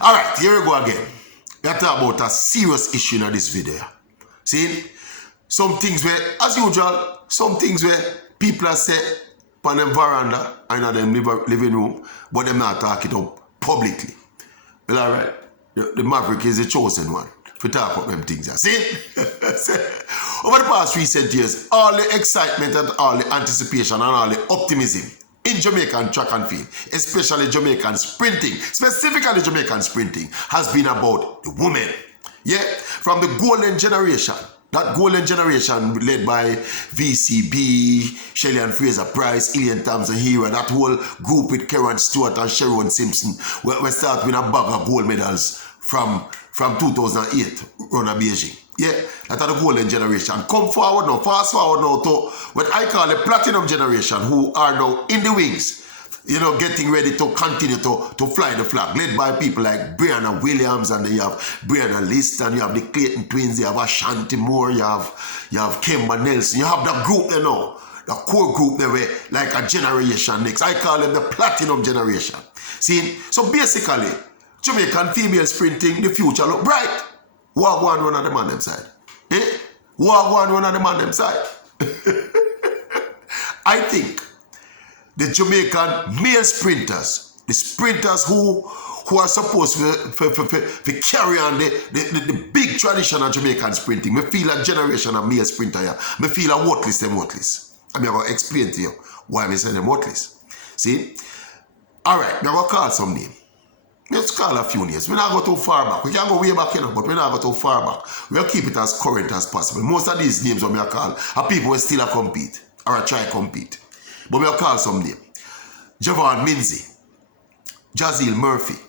Alright, here we go again. We are talking about a serious issue in this video. See? Some things where, as usual, some things where people are set on them veranda and in them living room, but them not talking up publicly. Well, alright. The Maverick is the chosen one to talk about them things. See? Over the past recent years, all the excitement and all the anticipation and all the optimism in Jamaican track and field, especially Jamaican sprinting, specifically Jamaican sprinting, has been about the women. Yeah? From the golden generation, that golden generation led by VCB, Shelley and Fraser Price, Ilian Thompson Hero, that whole group with Karen Stewart and Sharon Simpson, we start with a bag of gold medals from 2008 around Beijing. Yeah, that's the golden generation. Come forward now, fast forward now to what I call the platinum generation, who are now in the wings, you know, getting ready to continue to fly the flag, led by people like Brianna Williams, and then you have Brianna Liston, you have the Clayton Twins, you have Ashanti Moore, you have Kemba Nelson, you have the group there now, the core group there, where like a generation next. I call them the platinum generation. See, so basically, Jamaican female sprinting, the future look bright. What one run on the man them side? Eh? What one run on the man them side? I think the Jamaican male sprinters, the sprinters who are supposed to carry on the big tradition of Jamaican sprinting. Me feel a generation of male sprinter here. Me feel a Wutless them Wutless. I'm going to explain to you why I say them Wutless. See? Alright, I'm going to call some name. Let's call a few names. We're not go too far back. We can go way back, you know, but we're not go too far back. We'll keep it as current as possible. Most of these names we call are people who still compete or try to compete. But we'll call some name. Javon Minzy, Jazeel Murphy,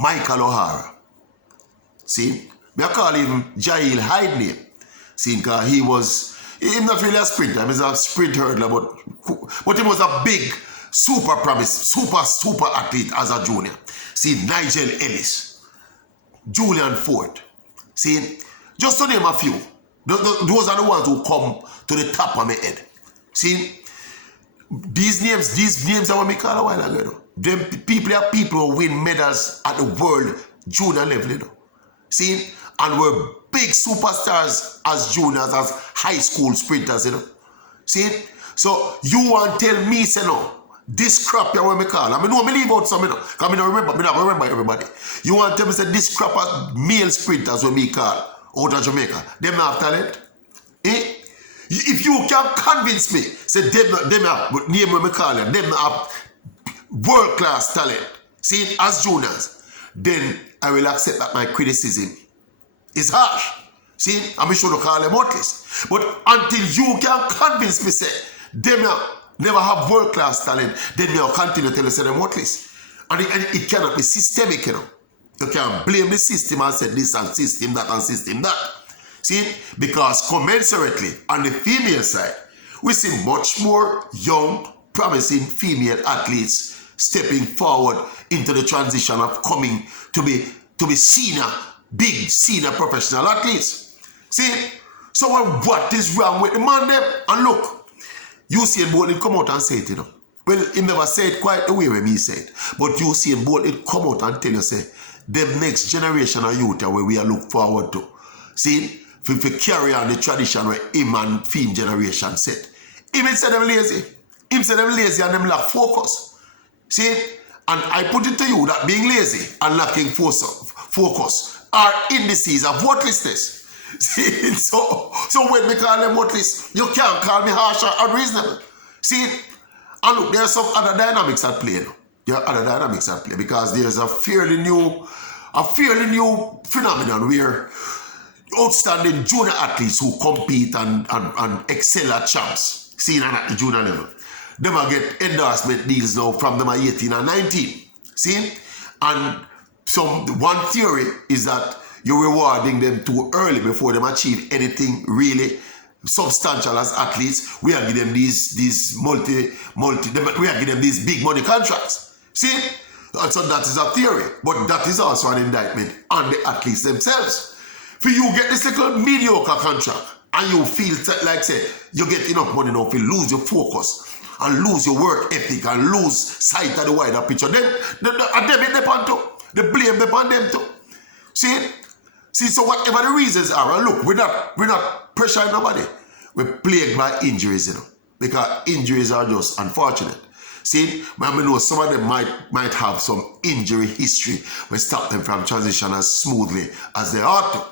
Michael O'Hara. See? We'll call even Jail Hyde name. See, because he's not really a sprinter. He's a sprint hurdler, but he was a big super promise, super athlete as a junior. See, Nigel Ellis, Julian Ford. See, just to name a few. Those are the ones who come to the top of my head. See, these names are what we call a while ago. You know? Them people are people who win medals at the world junior level. You know? See, and were big superstars as juniors, as high school sprinters. You know? See, so you want to tell me, say no, this crap you want me call. I mean, no, I leave out some, you know, because I don't remember everybody. You want to tell me, say, this crap of male sprinters when me call out of Jamaica, them have talent? Eh? If you can convince me, say, them have, but name when me call them, them have world-class talent, see, as juniors, then I will accept that my criticism is harsh. See, I'm sure to call them Wutless. But until you can convince me, say, them have never have world-class talent, then they'll continue to tell us they're Wutless. And it cannot be systemic, you know. You can't blame the system and say this and system that and system that. See? Because commensurately, on the female side, we see much more young, promising female athletes stepping forward into the transition of coming to be senior, big senior professional athletes. See? So what is wrong with the man there? And look, Usain Bolt come out and say it, you know. Well, he never said it quite the way when me say it. But Usain Bolt come out and tell you, say, the next generation of youth are where we are look forward to. See, if we carry on the tradition where him and film generation said. He will say them lazy. Him say them lazy and them lack focus. See, and I put it to you that being lazy and lacking focus are indices of worthlessness. See, so when we call them Wutless, you can't call me harsh or unreasonable. See, and look, there are some other dynamics at play now. There are other dynamics at play because there's a fairly new phenomenon where outstanding junior athletes who compete and excel at champs, seen at the junior level, they will get endorsement deals now from them at 18 and 19. See? And one theory is that you're rewarding them too early before them achieve anything really substantial as athletes. We are giving them these we are giving them these big money contracts. See? So that is a theory, but that is also an indictment on the athletes themselves. For you get this little mediocre contract and you feel like, say, you get enough money now to lose your focus and lose your work ethic and lose sight of the wider picture, then a debit depend too. The blame upon them too. See, so whatever the reasons are, and look, we're not pressuring nobody. We're plagued by injuries, because injuries are just unfortunate. See, when we know some of them might have some injury history, we stop them from transition as smoothly as they ought to.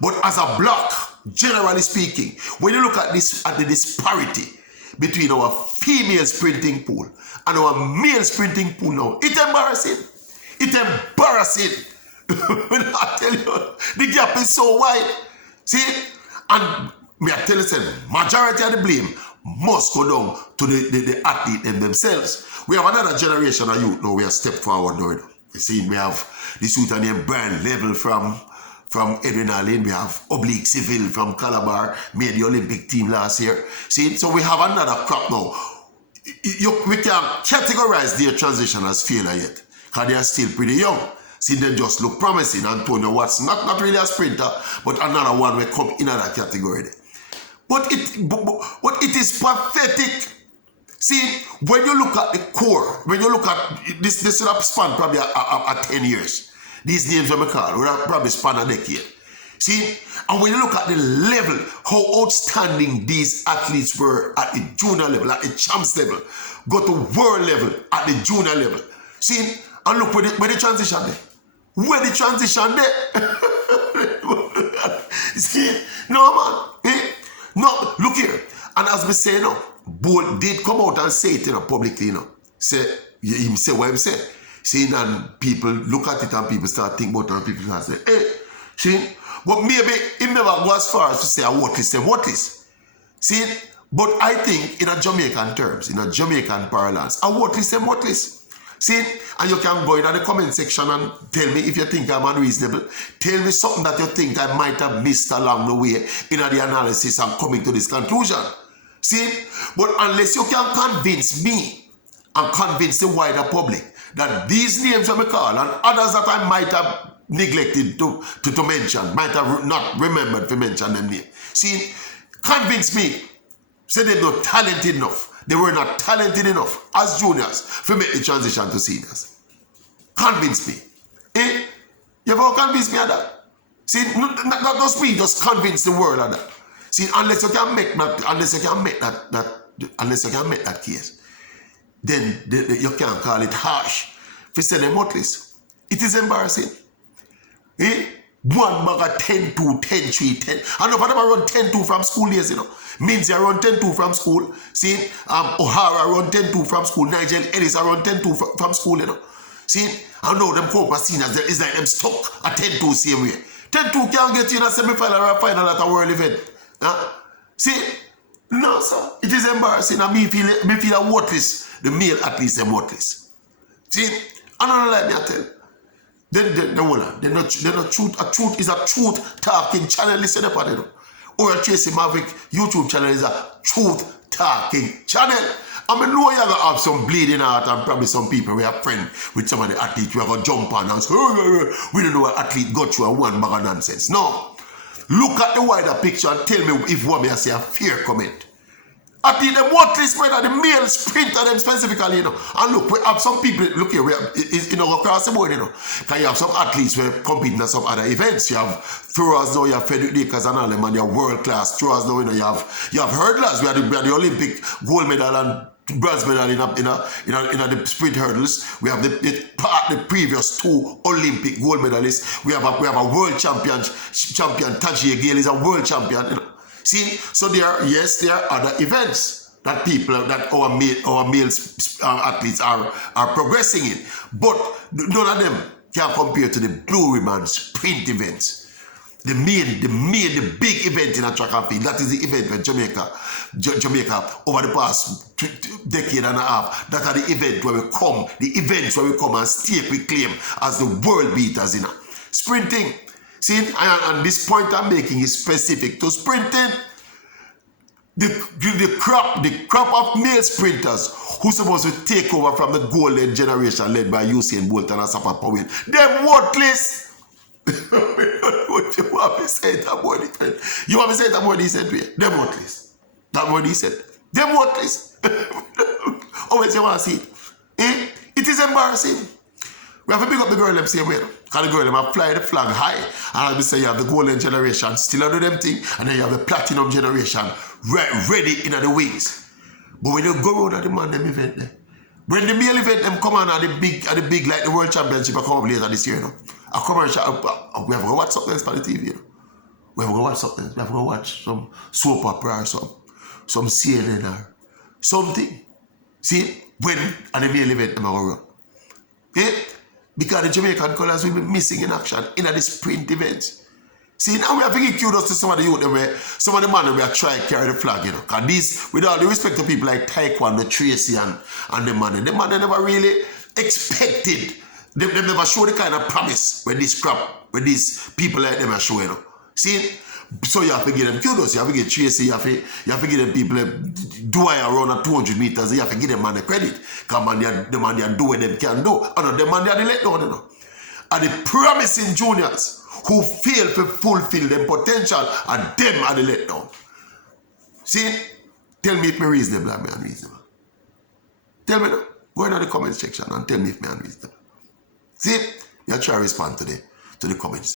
But as a block, generally speaking, when you look at the disparity between our female sprinting pool and our male sprinting pool now, it's embarrassing. It's embarrassing. When I tell you, the gap is so wide. See, and me I tell you, majority of the blame must go down to the athlete themselves. We have another generation of youth now. We have stepped forward now. You see, we have this youth named Brian Level from Edwin Allen. We have Oblique Civil from Calabar, made the Olympic team last year. See, so we have another crop now. We can't categorize their transition as failure yet, because they are still pretty young. See, they just look promising. Antonio Watts, not really a sprinter, but another one will come in that category. But it is pathetic. See, when you look at the core, when you look at this will have span probably a 10 years. These names I'm call will probably span a decade. See, and when you look at the level, how outstanding these athletes were at the junior level, at the champs level, go to world level at the junior level. See, and look where the transition there. Where the transition there. See, no man. No, look here. And as we say now, Bolt did come out and say it publicly, Say what he said. See, and people look at it and people start thinking about it and people start say, hey, see, but maybe he never go as far as to say Wutless. See, but I think in a Jamaican terms, in a Jamaican parlance, Wutless. See, and you can go in the comment section and tell me if you think I'm unreasonable. Tell me something that you think I might have missed along the way in the analysis and coming to this conclusion. See, but unless you can convince me and convince the wider public that these names I call and others that I might have neglected to mention, might have not remembered to mention them name. See, convince me. Say they're not talented enough. They were not talented enough as juniors to make the transition to seniors. Convince me. You ever convince me of that? See, not just me, just convince the world of that. See, unless you can make that case, then you can't call it harsh. If you say them Wutless, it is embarrassing. One bag of 10-2, 10-3, 10. And if I never run 10-2 from school days, Means I run 10-2 from school. See, O'Hara run 10-2 from school. Nigel Ellis I run 10-2 from school, See, I know them Copa seniors, it's like them stuck at 10-2 same way. 10-2 can't get you in a semi-final or a final at a world event. See, no, sir. It is embarrassing. And me feel a Wutless, the male athletes, them Wutless. See, I don't like me, I tell. They're not truth. A truth is a truth talking channel. Listen up on it. Or Tracy Maverick YouTube channel is a truth talking channel. I mean, know you're going to have some bleeding heart and probably some people we are friends with some of the athletes we are going to jump on and say, we don't know what athlete got through and one bag of nonsense. No. Look at the wider picture and tell me if what may I say a fair comment. I think the Wutless brother, the male sprinter, them specifically, And look, we have some people, look here, we have, across the board, Because you have some athletes who are competing at some other events. You have throwers now, you have Frederick Dakers and all them, and you have world-class throwers now, you have hurdlers. We have the Olympic gold medal and bronze medal in the sprint hurdles. We have the previous 2 Olympic gold medalists. We have a world champion, Tajia Gale is a world champion, See, so there are other events that our male athletes are progressing in, but none of them can compare to the Blue Ribbon sprint events. The big event in a track and field. That is the event where Jamaica over the past decade and a half. That are the events where we come and stake we claim as the world beaters in sprinting. See, and this point I'm making is specific to sprinting. The crop of male sprinters who's supposed to take over from the golden generation led by Usain Bolt and Asafat Powell. Them Wutless. What you want me to say that about it? You want me to say that about he said? Them Wutless. That's what he said. Them Wutless. Always you want to see it? It is embarrassing. We have to pick up the girl them same way. Because the girl them have fly the flag high. And as we say, you have the golden generation still under them thing. And then you have the platinum generation ready in the wings. But when you go around at the man them event there, when the male event them come on at the big like the World Championship I come up later this year, you know. A commercial, we have to go watch something else on the TV, you know. We have to go watch something else. We have to go watch some soap opera or some CNN or something. See, when at the male event them are going to run. Okay? Because the Jamaican colours will be missing in action in the sprint events. See, now we have to give kudos to some of the youth where some of the men who are trying to carry the flag, you know. Because these, with all the respect to people like Taekwondo, Tracy and the man never really expected. They never show the kind of promise when these people like them are showing, you know. See? So you have to give them kudos, you have to give Tracy, you have to give them people do around at 200 meters, you have to give them man the credit. Because the man they are doing them can do. And the man they are the let down, you know. And the promising juniors who fail to fulfill their potential and them are the let down. See? Tell me if me reasonable or me unreasonable. Tell me now. Go in the comment section and tell me if me unreasonable. See? You try to respond to the comments.